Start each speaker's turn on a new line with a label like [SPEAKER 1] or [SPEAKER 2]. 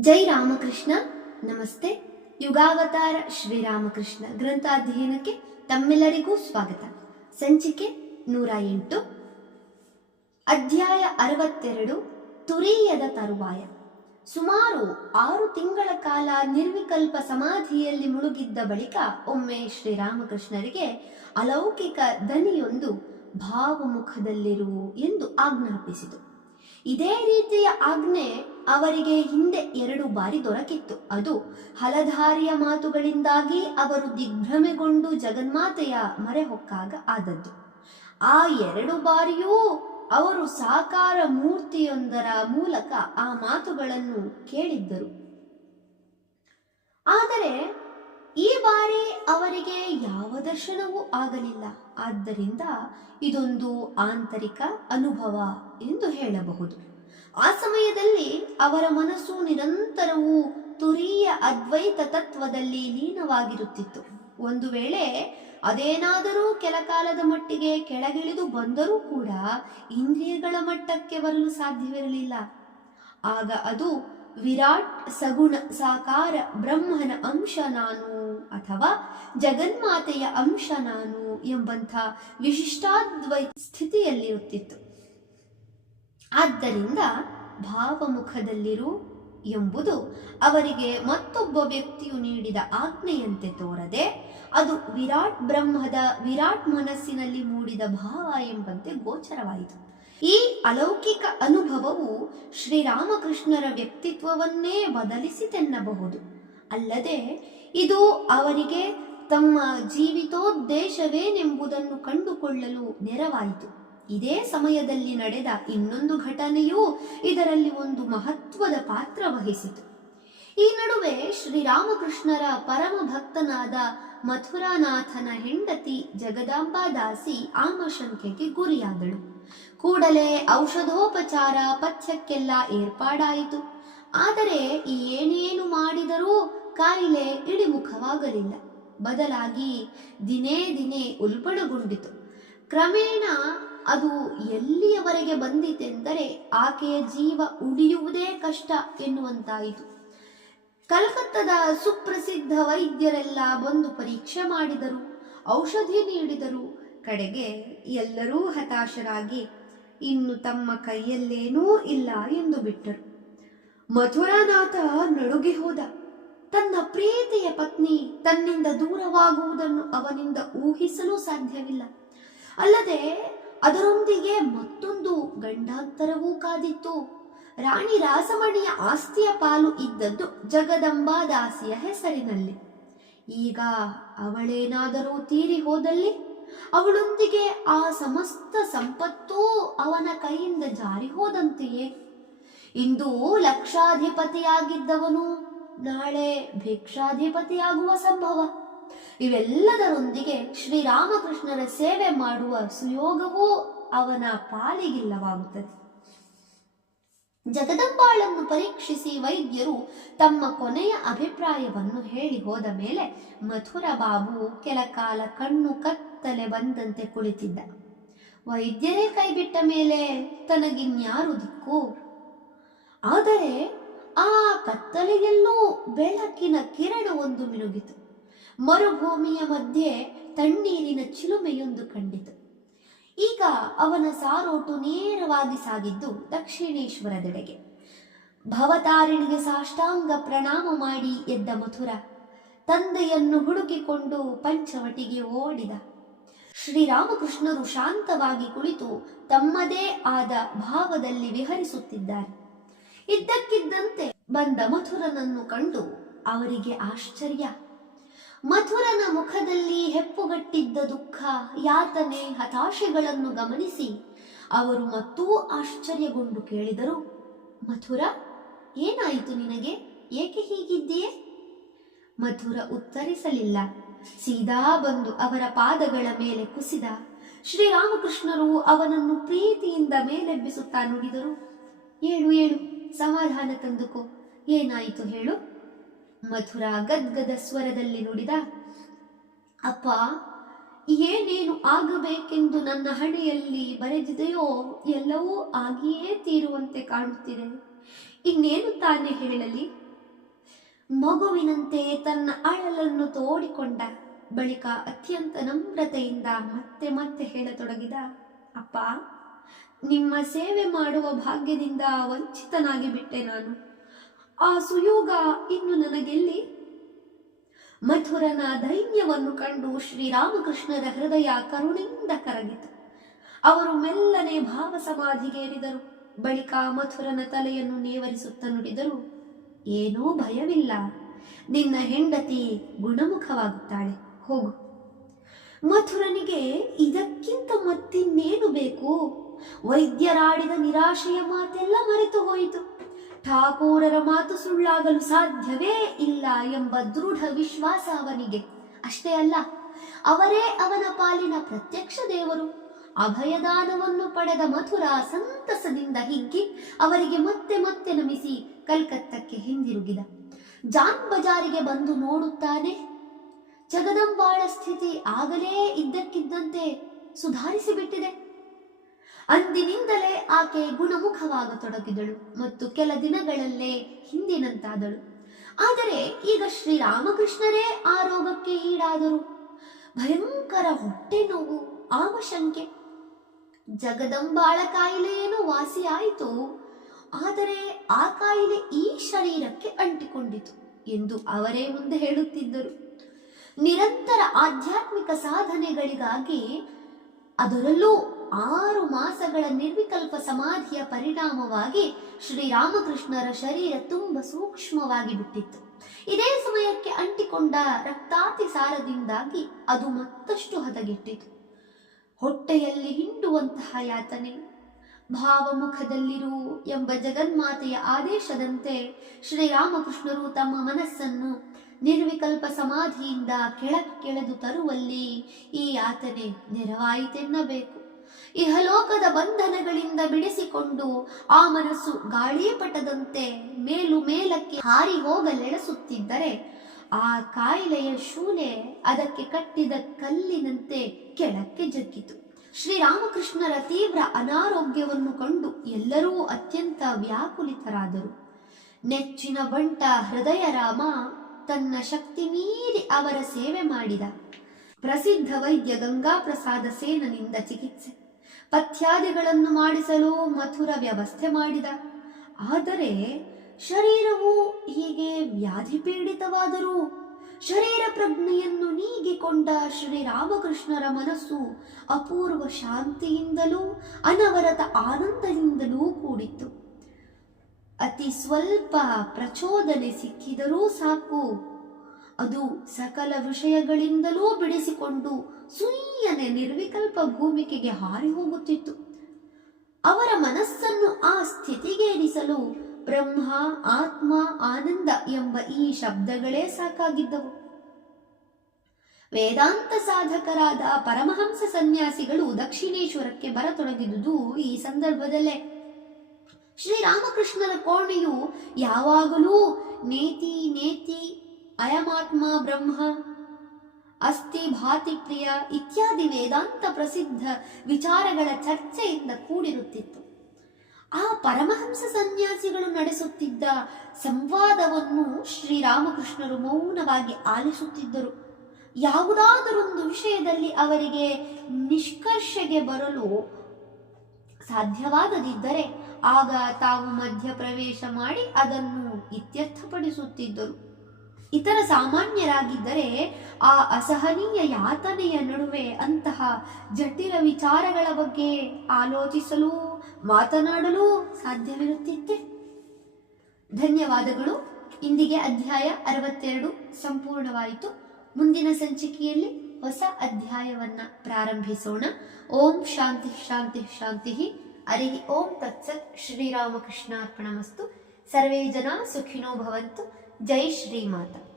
[SPEAKER 1] ಜೈ ರಾಮಕೃಷ್ಣ. ನಮಸ್ತೆ. ಯುಗಾವತಾರ ಶ್ರೀರಾಮಕೃಷ್ಣ ಗ್ರಂಥಾಧ್ಯಯನಕ್ಕೆ ತಮ್ಮೆಲ್ಲರಿಗೂ ಸ್ವಾಗತ. ಸಂಚಿಕೆ ನೂರ ಎಂಟು. ಅಧ್ಯಾಯ ಅರವತ್ತೆರಡು. ತುರೀಯದ ತರುವಾಯ. ಸುಮಾರು ಆರು ತಿಂಗಳ ಕಾಲ ನಿರ್ವಿಕಲ್ಪ ಸಮಾಧಿಯಲ್ಲಿ ಮುಳುಗಿದ್ದ ಬಳಿಕ ಒಮ್ಮೆ ಶ್ರೀರಾಮಕೃಷ್ಣರಿಗೆ ಅಲೌಕಿಕ ದನಿಯೊಂದು ಭಾವಮುಖದಲ್ಲಿರು ಎಂದು ಆಜ್ಞಾಪಿಸಿತು. ಇದೇ ರೀತಿಯ ಆಜ್ಞೆ ಅವರಿಗೆ ಹಿಂದೆ ಎರಡು ಬಾರಿ ದೊರಕಿತ್ತು. ಅದು ಹಲಧಾರಿಯ ಮಾತುಗಳಿಂದಾಗಿ ಅವರು ದಿಗ್ಭ್ರಮೆಗೊಂಡು ಜಗನ್ಮಾತೆಯ ಮರೆ ಹೊಕ್ಕಾಗ ಆದದ್ದು. ಆ ಎರಡು ಬಾರಿಯೂ ಅವರು ಸಾಕಾರ ಮೂರ್ತಿಯೊಂದರ ಮೂಲಕ ಆ ಮಾತುಗಳನ್ನು ಕೇಳಿದ್ದರು. ಆದರೆ ಅವರಿಗೆ ಯಾವ ದರ್ಶನವೂ ಆಗಲಿಲ್ಲ. ಆದ್ದರಿಂದ ಇದೊಂದು ಆಂತರಿಕ ಅನುಭವ ಎಂದು ಹೇಳಬಹುದು. ಆ ಸಮಯದಲ್ಲಿ ಅವರ ಮನಸ್ಸು ನಿರಂತರವೂ ತುರಿಯ ಅದ್ವೈತ ತತ್ವದಲ್ಲಿ ಲೀನವಾಗಿರುತ್ತಿತ್ತು. ಒಂದು ವೇಳೆ ಅದೇನಾದರೂ ಕೆಲ ಕಾಲದ ಮಟ್ಟಿಗೆ ಕೆಳಗಿಳಿದು ಬಂದರೂ ಕೂಡ ಇಂದ್ರಿಯಗಳ ಮಟ್ಟಕ್ಕೆ ಬರಲು ಸಾಧ್ಯವಿರಲಿಲ್ಲ. ಆಗ ಅದು ವಿರಾಟ್ ಸಗುಣ ಸಾಕಾರ ಬ್ರಹ್ಮನ ಅಂಶ ನಾನು ಅಥವಾ ಜಗನ್ಮಾತೆಯ ಅಂಶ ನಾನು ಎಂಬಂಥ ವಿಶಿಷ್ಟಾದ್ವೈ ಸ್ಥಿತಿಯಲ್ಲಿರುತ್ತಿತ್ತು ಆದ್ದರಿಂದ ಭಾವಮುಖದಲ್ಲಿರು ಎಂಬುದು ಅವರಿಗೆ ಮತ್ತೊಬ್ಬ ವ್ಯಕ್ತಿಯು ನೀಡಿದ ಆಜ್ಞೆಯಂತೆ ತೋರದೆ, ಅದು ವಿರಾಟ್ ಬ್ರಹ್ಮದ ವಿರಾಟ್ ಮನಸ್ಸಿನಲ್ಲಿ ಮೂಡಿದ ಭಾವ ಎಂಬಂತೆ ಗೋಚರವಾಯಿತು. ಈ ಅಲೌಕಿಕ ಅನುಭವವು ಶ್ರೀರಾಮಕೃಷ್ಣರ ವ್ಯಕ್ತಿತ್ವವನ್ನೇ ಬದಲಿಸಿತೆನ್ನಬಹುದು. ಅಲ್ಲದೆ ಇದು ಅವರಿಗೆ ತಮ್ಮ ಜೀವಿತೋದ್ದೇಶವೇನೆಂಬುದನ್ನು ಕಂಡುಕೊಳ್ಳಲು ನೆರವಾಯಿತು. ಇದೇ ಸಮಯದಲ್ಲಿ ನಡೆದ ಇನ್ನೊಂದು ಘಟನೆಯೂ ಇದರಲ್ಲಿ ಒಂದು ಮಹತ್ವದ ಪಾತ್ರ ವಹಿಸಿತು. ಈ ನಡುವೆ ಶ್ರೀರಾಮಕೃಷ್ಣರ ಪರಮ ಭಕ್ತನಾದ ಮಥುರಾನಾಥನ ಹೆಂಡತಿ ಜಗದಾಂಬಾದಾಸಿ ಆಮಶಂಕೆಗೆ ಗುರಿಯಾದಳು. ಕೂಡಲೇ ಔಷಧೋಪಚಾರ ಪಥ್ಯಕ್ಕೆಲ್ಲ ಏರ್ಪಾಡಾಯಿತು. ಆದರೆ ಏನೇನು ಮಾಡಿದರೂ ಕಾಯಿಲೆ ಇಳಿಮುಖವಾಗಲಿಲ್ಲ ಬದಲಾಗಿ ದಿನೇ ದಿನೇ ಉಲ್ಬಣಗೊಂಡಿತು. ಕ್ರಮೇಣ ಅದು ಎಲ್ಲಿಯವರೆಗೆ ಬಂದಿತೆಂದರೆ ಆಕೆಯ ಜೀವ ಉಳಿಯುವುದೇ ಕಷ್ಟ ಎನ್ನುವಂತಾಯಿತು. ಕಲ್ಕತ್ತದ ಸುಪ್ರಸಿದ್ಧ ವೈದ್ಯರೆಲ್ಲ ಬಂದು ಪರೀಕ್ಷೆ ಮಾಡಿದರು, ಔಷಧಿ ನೀಡಿದರು. ಕಡೆಗೆ ಎಲ್ಲರೂ ಹತಾಶರಾಗಿ, ಇನ್ನು ತಮ್ಮ ಕೈಯಲ್ಲೇನೂ ಇಲ್ಲ ಎಂದು ಬಿಟ್ಟರು. ಮಥುರಾನಾಥ ನಡುಗಿ ಹೋದ. ತನ್ನ ಪ್ರೀತಿಯ ಪತ್ನಿ ತನ್ನಿಂದ ದೂರವಾಗುವುದನ್ನು ಅವನಿಂದ ಊಹಿಸಲು ಸಾಧ್ಯವಿಲ್ಲ. ಅಲ್ಲದೆ ಅದರೊಂದಿಗೆ ಮತ್ತೊಂದು ಗಂಡಾಂತರವೂ ಕಾದಿತ್ತು. ರಾಣಿ ರಾಸಮಣಿಯ ಆಸ್ತಿಯ ಪಾಲು ಇದ್ದದ್ದು ಜಗದಂಬಾದಾಸಿಯ ಹೆಸರಿನಲ್ಲಿ. ಈಗ ಅವಳೇನಾದರೂ ತೀರಿ ಹೋದಲ್ಲಿ ಅವಳೊಂದಿಗೆ ಆ ಸಮಸ್ತ ಸಂಪತ್ತೂ ಅವನ ಕೈಯಿಂದ ಜಾರಿ ಹೋದಂತೆಯೇ. ಇಂದು ಲಕ್ಷಾಧಿಪತಿಯಾಗಿದ್ದವನು. ನಾಳೆ ಭಿಕ್ಷಾಧಿಪತಿಯಾಗುವ ಸಂಭವ. ಇವೆಲ್ಲದರೊಂದಿಗೆ ಶ್ರೀರಾಮಕೃಷ್ಣರ ಸೇವೆ ಮಾಡುವ ಸುಯೋಗವೂ ಅವನ ಪಾಲಿಗಿಲ್ಲವಾಗುತ್ತದೆ. ಜಗದಂಬಾಳನ್ನು ಪರೀಕ್ಷಿಸಿ ವೈದ್ಯರು ತಮ್ಮ ಕೊನೆಯ ಅಭಿಪ್ರಾಯವನ್ನು ಹೇಳಿ ಹೋದ ಮೇಲೆ ಮಥುರ ಬಾಬು ಕೆಲ ಕಾಲ ಕಣ್ಣು ಕತ್ತಲೆ ಬಂದಂತೆ ಕುಳಿತಿದ್ದ. ವೈದ್ಯರೇ ಕೈಬಿಟ್ಟ ಮೇಲೆ ತನಗಿನ್ಯಾರು ದಿಕ್ಕು? ಆದರೆ ಆ ಕತ್ತಲೆಯಲ್ಲೂ ಬೆಳಕಿನ ಕಿರಣ ಒಂದು ಮಿನುಗಿತು. ಮರುಭೂಮಿಯ ಮಧ್ಯೆ ತಣ್ಣೀರಿನ ಚಿಲುಮೆಯೊಂದು ಕಂಡಿತು. ಈಗ ಅವನ ಸಾರೋಟು ನೇರವಾಗಿ ಸಾಗಿದ್ದು ದಕ್ಷಿಣೇಶ್ವರದೆಡೆಗೆ. ಭವತಾರಿಣಿಗೆ ಸಾಷ್ಟಾಂಗ ಪ್ರಣಾಮ ಮಾಡಿ ಎದ್ದ ಮಥುರ, ತಂದೆಯನ್ನು ಹುಡುಕಿಕೊಂಡು ಪಂಚವಟಿಗೆ ಓಡಿದ. ಶ್ರೀರಾಮಕೃಷ್ಣರು ಶಾಂತವಾಗಿ ಕುಳಿತು ತಮ್ಮದೇ ಆದ ಭಾವದಲ್ಲಿ ವಿಹರಿಸುತ್ತಿದ್ದಾರೆ. ಇದ್ದಕ್ಕಿದ್ದಂತೆ ಬಂದ ಮಥುರನನ್ನು ಕಂಡು ಅವರಿಗೆ ಆಶ್ಚರ್ಯ. ಮಥುರನ ಮುಖದಲ್ಲಿ ಹೆಪ್ಪುಗಟ್ಟಿದ್ದ ದುಃಖ, ಯಾತನೆ, ಹತಾಶೆಗಳನ್ನು ಗಮನಿಸಿ ಅವರು ಮತ್ತೂ ಆಶ್ಚರ್ಯಗೊಂಡು ಕೇಳಿದರು, ಮಥುರ, ಏನಾಯಿತು ನಿನಗೆ? ಏಕೆ ಹೀಗಿದ್ದೀಯೇ? ಮಥುರ ಉತ್ತರಿಸಲಿಲ್ಲ. ಸೀದಾ ಬಂದು ಅವರ ಪಾದಗಳ ಮೇಲೆ ಕುಸಿದ ಶ್ರೀರಾಮಕೃಷ್ಣರು ಅವನನ್ನು ಪ್ರೀತಿಯಿಂದ ಮೇಲೆಬ್ಬಿಸುತ್ತಾ ನುಡಿದರು. ಏಳು ಏಳು ಸಮಾಧಾನ ತಂದುಕೋ. ಏನಾಯಿತು ಹೇಳು? ಮಥುರ ಗದ್ಗದ ಸ್ವರದಲ್ಲಿ ನುಡಿದ, ಅಪ್ಪ, ಏನೇನು ಆಗಬೇಕೆಂದು ನನ್ನ ಹಣೆಯಲ್ಲಿ ಬರೆದಿದೆಯೋ ಎಲ್ಲವೂ ಆಗಿಯೇ ತೀರುವಂತೆ ಕಾಣುತ್ತಿದೆ. ಇನ್ನೇನು ತಾನೇ ಹೇಳಲಿ? ಮಗುವಿನಂತೆ ತನ್ನ ಅಳಲನ್ನು ತೋಡಿಕೊಂಡ ಬಳಿಕ ಅತ್ಯಂತ ನಮ್ರತೆಯಿಂದ ಮತ್ತೆ ಮತ್ತೆ ಹೇಳತೊಡಗಿದ, ಅಪ್ಪ ನಿಮ್ಮ ಸೇವೆ ಮಾಡುವ ಭಾಗ್ಯದಿಂದ ವಂಚಿತನಾಗಿ ಬಿಟ್ಟೆ ನಾನು. ಆ ಸುಯೋಗ ಇನ್ನು ನನಗೆಲ್ಲಿ? ಮಥುರನ ದೈನ್ಯವನ್ನು ಕಂಡು ಶ್ರೀರಾಮಕೃಷ್ಣರ ಹೃದಯ ಕರುಣೆಯಿಂದ ಕರಗಿತು. ಅವರು ಮೆಲ್ಲನೆ ಭಾವ ಸಮಾಧಿಗೇರಿದರು ಬಳಿಕ ಮಥುರನ ತಲೆಯನ್ನು ನೇವರಿಸುತ್ತ ನುಡಿದರು, ಏನೂ ಭಯವಿಲ್ಲ. ನಿನ್ನ ಹೆಂಡತಿ ಗುಣಮುಖವಾಗುತ್ತಾಳೆ. ಹೋಗು. ಮಥುರನಿಗೆ ಇದಕ್ಕಿಂತ ಮತ್ತಿನ್ನೇನು ಬೇಕು? ವೈದ್ಯರಾಡಿದ ನಿರಾಶೆಯ ಮಾತೆಲ್ಲ ಮರೆತು ಹೋಯಿತು. ಠಾಕೂರರ ಮಾತು ಸುಳ್ಳಾಗಲು ಸಾಧ್ಯವೇ ಇಲ್ಲ ಎಂಬ ದೃಢ ವಿಶ್ವಾಸ ಅವನಿಗೆ. ಅಷ್ಟೇ ಅಲ್ಲ, ಅವರೇ ಅವನ ಪಾಲಿನ ಪ್ರತ್ಯಕ್ಷ ದೇವರು. ಅಭಯದಾನವನ್ನು ಪಡೆದ ಮಥುರಾ ಸಂತಸದಿಂದ ಹಿಗ್ಗಿ ಅವರಿಗೆ ಮತ್ತೆ ಮತ್ತೆ ನಮಿಸಿ ಕಲ್ಕತ್ತಕ್ಕೆ ಹಿಂದಿರುಗಿದ. ಜಾನ್ ಬಜಾರಿಗೆ ಬಂದು ನೋಡುತ್ತಾನೆ. ಜಗದಂಬಾಳ ಸ್ಥಿತಿ ಆಗಲೇ ಇದ್ದಕ್ಕಿದ್ದಂತೆ ಸುಧಾರಿಸಿ ಬಿಟ್ಟಿದೆ ಅಂದಿನಿಂದಲೇ ಆಕೆ ಗುಣಮುಖವಾಗತೊಡಗಿದಳು ಮತ್ತು ಕೆಲ ದಿನಗಳಲ್ಲೇ ಹಿಂದಿನಂತಾದಳು. ಆದರೆ ಈಗ ಶ್ರೀರಾಮಕೃಷ್ಣರೇ ಆ ರೋಗಕ್ಕೆ ಈಡಾದರು. ಭಯಂಕರ ಹೊಟ್ಟೆ ನೋವು, ಆಮಶಂಕೆ. ಜಗದಂಬಾಳ ಕಾಯಿಲೆಯೇನೋ ವಾಸಿಯಾಯಿತು. ಆದರೆ ಆ ಕಾಯಿಲೆ ಈ ಶರೀರಕ್ಕೆ ಅಂಟಿಕೊಂಡಿತು ಎಂದು ಅವರೇ ಮುಂದೆ ಹೇಳುತ್ತಿದ್ದರು. ನಿರಂತರ ಆಧ್ಯಾತ್ಮಿಕ ಸಾಧನೆಗಳಿಗಾಗಿ ಅದರಲ್ಲೂ ಆರು ಮಾಸಗಳ ನಿರ್ವಿಕಲ್ಪ ಸಮಾಧಿಯ ಪರಿಣಾಮವಾಗಿ ಶ್ರೀರಾಮಕೃಷ್ಣರ ಶರೀರ ತುಂಬ ಸೂಕ್ಷ್ಮವಾಗಿ ಬಿಟ್ಟಿತ್ತು. ಇದೇ ಸಮಯಕ್ಕೆ ಅಂಟಿಕೊಂಡ ರಕ್ತಾತಿ ಸಾರದಿಂದಾಗಿ ಅದು ಮತ್ತಷ್ಟು ಹದಗೆಟ್ಟಿತು. ಹೊಟ್ಟೆಯಲ್ಲಿ ಹಿಂಡುವಂತಹ ಯಾತನೆ, ಭಾವಮುಖದಲ್ಲಿರು ಎಂಬ ಜಗನ್ಮಾತೆಯ ಆದೇಶದಂತೆ ಶ್ರೀರಾಮಕೃಷ್ಣರು ತಮ್ಮ ಮನಸ್ಸನ್ನು ನಿರ್ವಿಕಲ್ಪ ಸಮಾಧಿಯಿಂದ ಕೆಳಕ್ಕೆಳೆದು ತರುವಲ್ಲಿ ಈ ಯಾತನೆ ನೆರವಾಯಿತೆನ್ನಬೇಕು. ಇಹಲೋಕದ ಬಂಧನಗಳಿಂದ ಬಿಡಿಸಿಕೊಂಡು ಆ ಮನಸ್ಸು ಗಾಳಿಪಟದಂತೆ ಮೇಲು ಮೇಲಕ್ಕೆ ಹಾರಿ ಹೋಗಲೆಳಸುತ್ತಿದ್ದರೆ ಆ ಕಾಯಿಲೆಯ ಶೂಲೆ ಅದಕ್ಕೆ ಕಟ್ಟಿದ ಕಲ್ಲಿನಂತೆ ಕೆಳಕ್ಕೆ ಜಗ್ಗಿತು. ಶ್ರೀರಾಮಕೃಷ್ಣರ ತೀವ್ರ ಅನಾರೋಗ್ಯವನ್ನು ಕಂಡು ಎಲ್ಲರೂ ಅತ್ಯಂತ ವ್ಯಾಕುಲಿತರಾದರು. ನೆಚ್ಚಿನ ಬಂಟ ಹೃದಯ ರಾಮ ತನ್ನ ಶಕ್ತಿ ಮೀರಿ ಅವರ ಸೇವೆ ಮಾಡಿದ. ಪ್ರಸಿದ್ಧ ವೈದ್ಯ ಗಂಗಾಪ್ರಸಾದ ಸೇನನಿಂದ ಚಿಕಿತ್ಸೆ. ಪಥ್ಯಾದಿಗಳನ್ನು ಮಾಡಿಸಲು ಮಥುರ ವ್ಯವಸ್ಥೆ ಮಾಡಿದ. ಆದರೆ ಶರೀರವು ಹೀಗೆ ವ್ಯಾಧಿ ಪೀಡಿತವಾದರೂ ಶರೀರ ಪ್ರಜ್ಞೆಯನ್ನು ನೀಗಿಕೊಂಡ ಶ್ರೀರಾಮಕೃಷ್ಣರ ಮನಸ್ಸು ಅಪೂರ್ವ ಶಾಂತಿಯಿಂದಲೂ ಅನವರತ ಆನಂದದಿಂದಲೂ ಕೂಡಿತ್ತು. ಅತಿ ಸ್ವಲ್ಪ ಪ್ರಚೋದನೆ ಸಿಕ್ಕಿದರೂ ಸಾಕು. ಅದು ಸಕಲ ವಿಷಯಗಳಿಂದಲೂ ಬಿಡಿಸಿಕೊಂಡು ಸುಯ್ಯನೆ ನಿರ್ವಿಕಲ್ಪ ಭೂಮಿಕೆಗೆ ಹಾರಿ ಹೋಗುತ್ತಿತ್ತು. ಅವರ ಮನಸ್ಸನ್ನು ಆ ಸ್ಥಿತಿಗೇರಿಸಲು ಬ್ರಹ್ಮ, ಆತ್ಮ, ಆನಂದ ಎಂಬ ಈ ಶಬ್ದಗಳೇ ಸಾಕಾಗಿದ್ದವು. ವೇದಾಂತ ಸಾಧಕರಾದ ಪರಮಹಂಸ ಸನ್ಯಾಸಿಗಳು ದಕ್ಷಿಣೇಶ್ವರಕ್ಕೆ ಬರತೊಡಗಿದುದು ಈ ಸಂದರ್ಭದಲ್ಲೇ. ಶ್ರೀರಾಮಕೃಷ್ಣನ ಕೋಣೆಯು ಯಾವಾಗಲೂ ನೇತಿ ನೇತಿ ಅಯಮಾತ್ಮ ಬ್ರಹ್ಮ. ಅಸ್ಥಿ ಭಾತಿ ಪ್ರಿಯ ಇತ್ಯಾದಿ ವೇದಾಂತ ಪ್ರಸಿದ್ಧ ವಿಚಾರಗಳ ಚರ್ಚೆಯಿಂದ ಕೂಡಿರುತ್ತಿತ್ತು. ಆ ಪರಮಹಂಸ ಸನ್ಯಾಸಿಗಳು ನಡೆಸುತ್ತಿದ್ದ ಸಂವಾದವನ್ನು ಶ್ರೀರಾಮಕೃಷ್ಣರು ಮೌನವಾಗಿ ಆಲಿಸುತ್ತಿದ್ದರು. ಯಾವುದಾದರೊಂದು ವಿಷಯದಲ್ಲಿ ಅವರಿಗೆ ನಿಷ್ಕರ್ಷೆಗೆ ಬರಲು ಸಾಧ್ಯವಾಗದಿದ್ದರೆ ಆಗ ತಾವು ಮಧ್ಯಪ್ರವೇಶ ಮಾಡಿ ಅದನ್ನು ಇತ್ಯರ್ಥಪಡಿಸುತ್ತಿದ್ದರು. ಇತರ ಸಾಮಾನ್ಯರಾಗಿದ್ದರೆ ಆ ಅಸಹನೀಯ ಯಾತನೆಯ ನಡುವೆ ಅಂತಹ ಜಟಿಲ ವಿಚಾರಗಳ ಬಗ್ಗೆ ಆಲೋಚಿಸಲು, ಮಾತನಾಡಲು ಸಾಧ್ಯವಿರುತ್ತಿತ್ತೆ. ಧನ್ಯವಾದಗಳು. ಇಂದಿಗೆ ಅಧ್ಯಾಯ ಅರವತ್ತೆರಡು ಸಂಪೂರ್ಣವಾಯಿತು. ಮುಂದಿನ ಸಂಚಿಕೆಯಲ್ಲಿ ಹೊಸ ಅಧ್ಯಾಯವನ್ನ ಪ್ರಾರಂಭಿಸೋಣ. ಓಂ ಶಾಂತಿ ಶಾಂತಿ ಶಾಂತಿ. ಹರಿ ಓಂ ತತ್ಸತ್ ಶ್ರೀರಾಮಕೃಷ್ಣಾರ್ಪಣಮಸ್ತು. ಸರ್ವೇ ಜನ ಸುಖಿನೋ ಭವಂತು. ಜೈ ಶ್ರೀಮಾತ